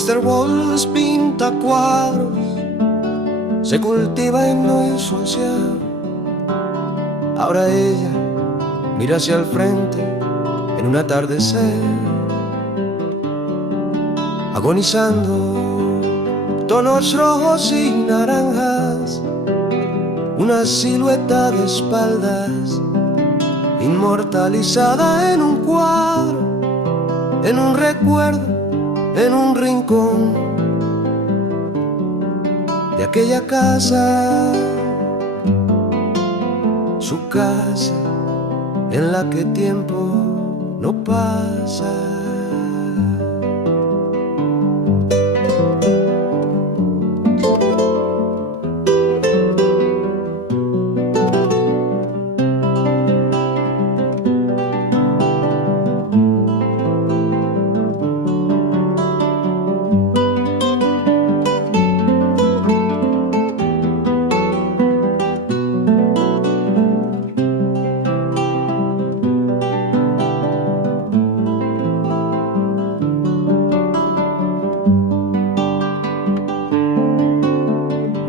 Mr. Walls pinta cuadros, se cultiva en no su anciano. Ahora ella mira hacia el frente en un atardecer, agonizando tonos rojos y naranjas, una silueta de espaldas inmortalizada en un cuadro, en un recuerdo, en un rincón de aquella casa, su casa en la que tiempo no pasa.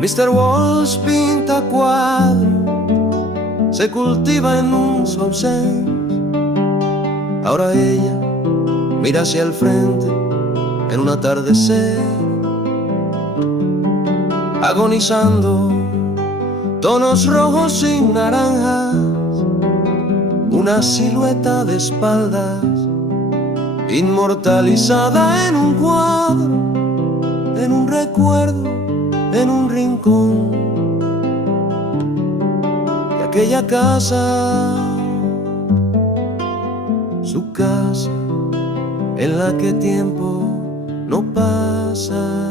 Mr. Walls pinta cuadro, se cultiva en su ausencia. Ahora ella mira hacia el frente en un atardecer, agonizando tonos rojos y naranjas, una silueta de espaldas inmortalizada en un cuadro, en un recuerdo, en un rincón de aquella casa, su casa en la que tiempo no pasa.